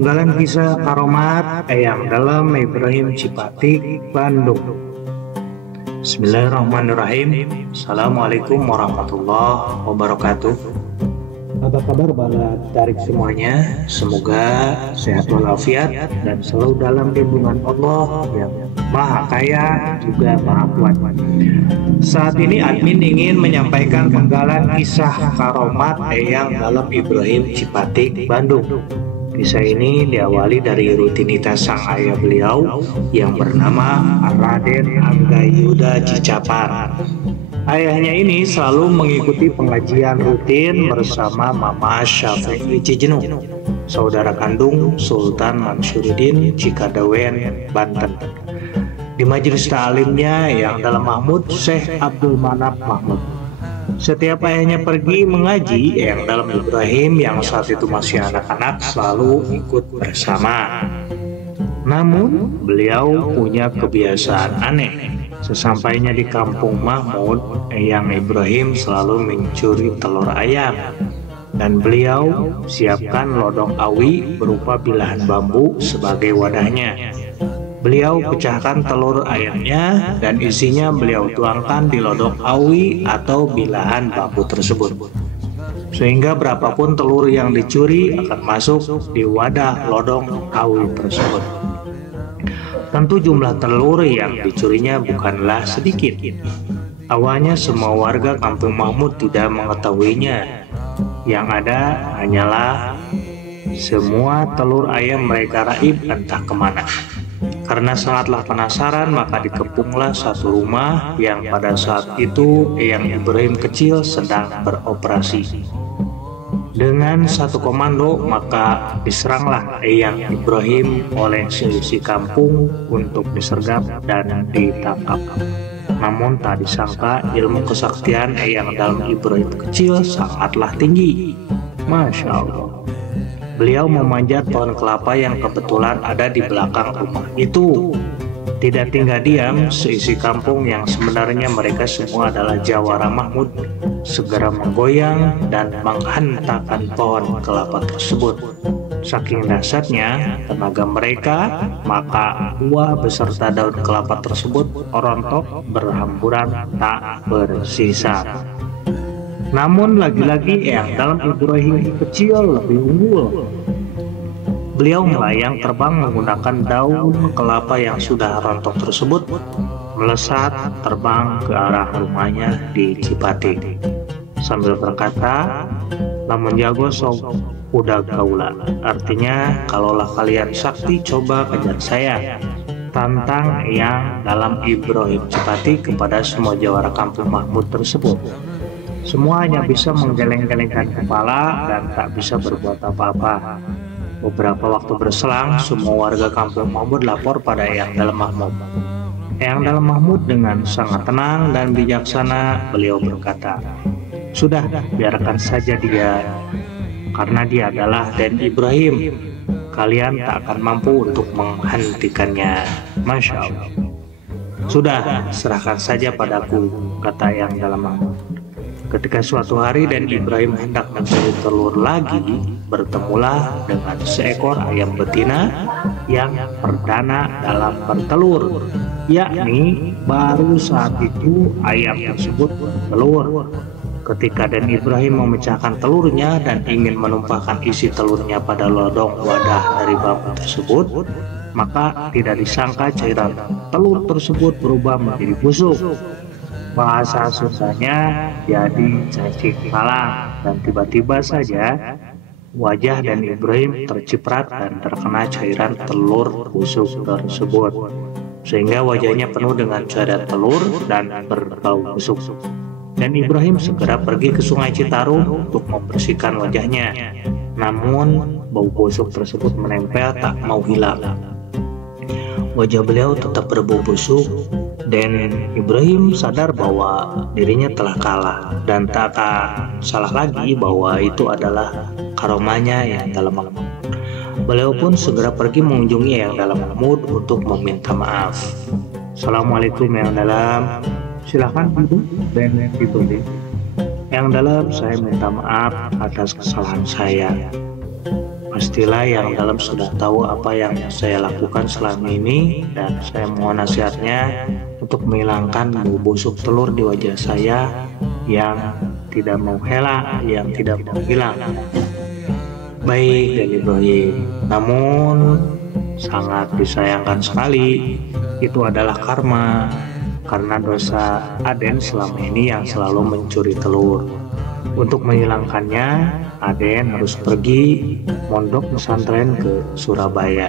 Penggalan kisah karomat Eyang Dalam Ibrahim Cipatik, Bandung. Bismillahirrahmanirrahim. Assalamualaikum warahmatullahi wabarakatuh. Apa kabar bala tarik semuanya? Semoga sehat walafiat dan selalu dalam lindungan Allah yang Maha Kaya juga Maha Kuat. Saat ini admin ingin menyampaikan penggalan kisah karomat Eyang Dalam Ibrahim Cipatik, Bandung. Kisah ini diawali dari rutinitas sang ayah beliau yang bernama Raden Anggayuda Cicapar. Ayahnya ini selalu mengikuti pengajian rutin bersama Mama Syafi'i Cijenung, saudara kandung Sultan Mansyuruddin Cikadawen, Banten. Di majelis ta'limnya Eyang Dalam Mahmud, Syekh Abdul Manap Mahmud. Setiap ayahnya pergi mengaji, Eyang Dalam Ibrahim yang saat itu masih anak-anak selalu ikut bersama. Namun, beliau punya kebiasaan aneh. Sesampainya di kampung Mahmud, Eyang Ibrahim selalu mencuri telur ayam. Dan beliau siapkan lodong awi berupa bilahan bambu sebagai wadahnya. Beliau pecahkan telur ayamnya dan isinya beliau tuangkan di lodong awi atau bilahan bambu tersebut. Sehingga berapapun telur yang dicuri akan masuk di wadah lodong awi tersebut. Tentu jumlah telur yang dicurinya bukanlah sedikit. Awalnya semua warga kampung Mahmud tidak mengetahuinya. Yang ada hanyalah semua telur ayam mereka raib entah kemana. Karena sangatlah penasaran, maka dikepunglah satu rumah yang pada saat itu Eyang Ibrahim kecil sedang beroperasi. Dengan satu komando, maka diseranglah Eyang Ibrahim oleh seisi kampung untuk disergap dan ditangkap. Namun tak disangka ilmu kesaktian Eyang Dalam Ibrahim kecil sangatlah tinggi. Masya Allah. Beliau memanjat pohon kelapa yang kebetulan ada di belakang rumah itu. Tidak tinggal diam, seisi kampung yang sebenarnya mereka semua adalah jawara Mahmud segera menggoyang dan menghentakkan pohon kelapa tersebut. Saking dahsyatnya tenaga mereka, maka buah beserta daun kelapa tersebut rontok berhamburan tak bersisa. Namun lagi-lagi Eyang Dalam Ibrahim kecil lebih unggul. Beliau melayang terbang menggunakan daun kelapa yang sudah rontok tersebut, melesat terbang ke arah rumahnya di Cipatik. Sambil berkata, "Lamun jago sok udah gaula." Artinya, kalaulah kalian sakti coba kejar saya. Tantang Eyang Dalam Ibrahim Cipatik kepada semua jawara kampung Mahmud tersebut. Semua hanya bisa menggeleng-gelengkan kepala dan tak bisa berbuat apa-apa. Beberapa waktu berselang, semua warga kampung Mahmud lapor pada Eyang Dalam Mahmud. Eyang Dalam Mahmud dengan sangat tenang dan bijaksana, beliau berkata, "Sudah, biarkan saja dia, karena dia adalah Den Ibrahim. Kalian tak akan mampu untuk menghentikannya." Masya Allah. "Sudah, serahkan saja padaku," kata Eyang Dalam Mahmud. Ketika suatu hari Den Ibrahim hendak mencari telur lagi, bertemulah dengan seekor ayam betina yang perdana dalam bertelur, yakni baru saat itu ayam tersebut bertelur. Ketika Den Ibrahim memecahkan telurnya dan ingin menumpahkan isi telurnya pada lodong wadah dari bambu tersebut, maka tidak disangka cairan telur tersebut berubah menjadi busuk. Bahasa Sundanya jadi cacing kalang, dan tiba-tiba saja wajah Dan Ibrahim terciprat dan terkena cairan telur busuk tersebut, sehingga wajahnya penuh dengan cairan telur dan berbau busuk. Dan Ibrahim segera pergi ke Sungai Citarum untuk membersihkan wajahnya. Namun bau busuk tersebut menempel tak mau hilang. Wajah beliau tetap berbau busuk. Dan Ibrahim sadar bahwa dirinya telah kalah dan tak akan salah lagi bahwa itu adalah karomanya Eyang Dalam Mahmud. Beliau pun segera pergi mengunjungi Eyang Dalam Mahmud untuk meminta maaf. "Assalamualaikum Eyang Dalam." "Silahkan duduk dan Ibrahim." "Eyang Dalam, saya minta maaf atas kesalahan saya. pastilah yang dalam sudah tahu apa yang saya lakukan selama ini, dan saya mohon nasihatnya untuk menghilangkan bau busuk telur di wajah saya yang tidak mau hela, yang tidak mau hilang. Baik dan Ibrahim, namun sangat disayangkan sekali, itu adalah karma, karena dosa Aden selama ini yang selalu mencuri telur. Untuk menghilangkannya, Aden harus pergi mondok pesantren ke Surabaya.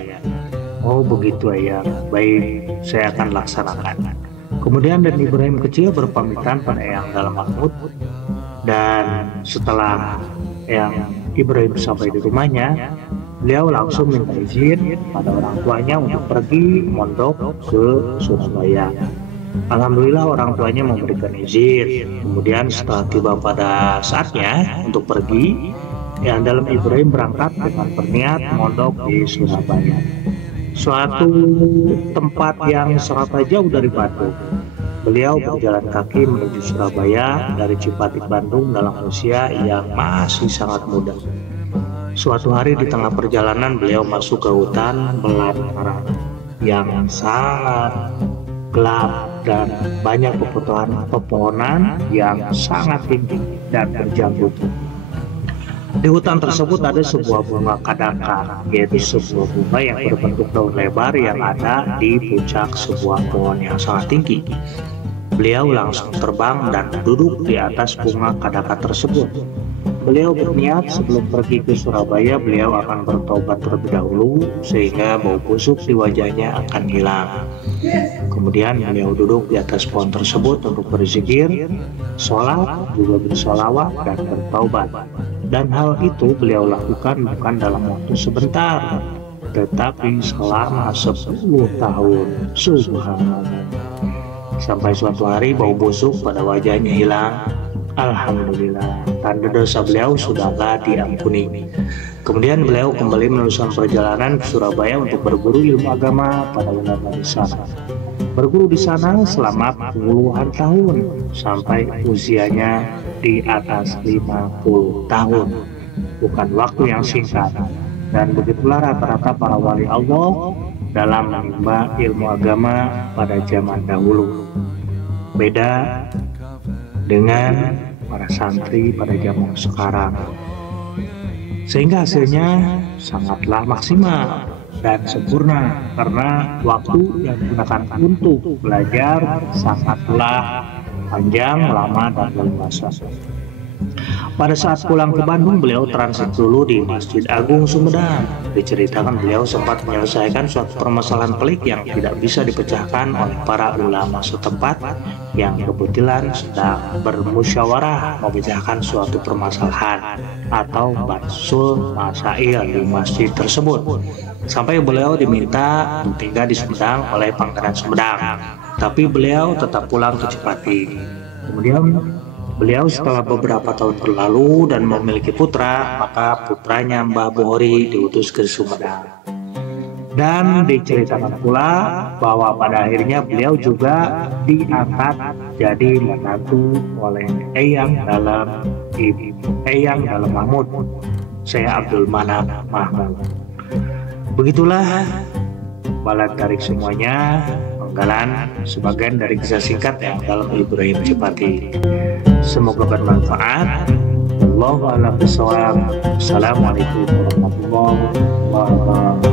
Oh begitu Ayah, baik, saya akan laksanakan. Kemudian dan Ibrahim kecil berpamitan pada Eyang Dalam Mahmud, dan setelah Eyang Ibrahim sampai di rumahnya, beliau langsung minta izin pada orang tuanya untuk pergi mondok ke Surabaya. Alhamdulillah orang tuanya memberikan izin. Kemudian setelah tiba pada saatnya untuk pergi, Eyang Dalam Ibrahim berangkat dengan berniat mondok di Surabaya, suatu tempat yang sangat jauh dari Bandung. Beliau berjalan kaki menuju Surabaya dari Cipatik, Bandung dalam usia yang masih sangat muda. Suatu hari di tengah perjalanan beliau masuk ke hutan belantara yang sangat gelap dan banyak pepohonan yang sangat tinggi dan berjambut. Di hutan tersebut ada sebuah bunga kadaka, yaitu sebuah bunga yang berbentuk daun lebar yang ada di puncak sebuah pohon yang sangat tinggi. Beliau langsung terbang dan duduk di atas bunga kadaka tersebut. Beliau berniat sebelum pergi ke Surabaya, beliau akan bertobat terlebih dahulu sehingga bau busuk di wajahnya akan hilang. Kemudian beliau duduk di atas pohon tersebut untuk berzikir, sholat, juga bersolawat dan bertaubat. Dan hal itu beliau lakukan bukan dalam waktu sebentar, tetapi selama 10 tahun. Subhanallah. Sampai suatu hari bau busuk pada wajahnya hilang. Alhamdulillah, tanda dosa beliau sudahlah diampuni. Kemudian beliau kembali meneruskan perjalanan ke Surabaya untuk berguru ilmu agama pada ulama di sana. Berguru di sana selama puluhan tahun sampai usianya di atas 50 tahun. Bukan waktu yang singkat. Dan begitulah rata-rata para wali Allah dalam menimba ilmu agama pada zaman dahulu. Beda dengan para santri pada zaman sekarang, sehingga hasilnya sangatlah maksimal dan sempurna karena waktu yang digunakan untuk belajar sangatlah panjang, lama, dan leluasa. Pada saat pulang ke Bandung, beliau transit dulu di Masjid Agung Sumedang. Diceritakan beliau sempat menyelesaikan suatu permasalahan pelik yang tidak bisa dipecahkan oleh para ulama setempat yang kebetulan sedang bermusyawarah memecahkan suatu permasalahan atau basul masail di masjid tersebut. Sampai beliau diminta untuk tinggal di Sumedang oleh Pangeran Sumedang, tapi beliau tetap pulang ke Cipatik. Kemudian beliau setelah beberapa tahun berlalu dan memiliki putra, maka putranya Mbah Buhori diutus ke Sumedang. Dan diceritakan pula bahwa pada akhirnya beliau juga diangkat jadi menantu oleh Eyang Dalam Mahmud, Syekh Abdul Manap Mahmud. Begitulah balad tarik semuanya, penggalan sebagian dari kisah singkat yang dalam Ibrahim Cipati. Semoga bermanfaat. Wallahu a'lam bishawab. Assalamualaikum warahmatullahi wabarakatuh.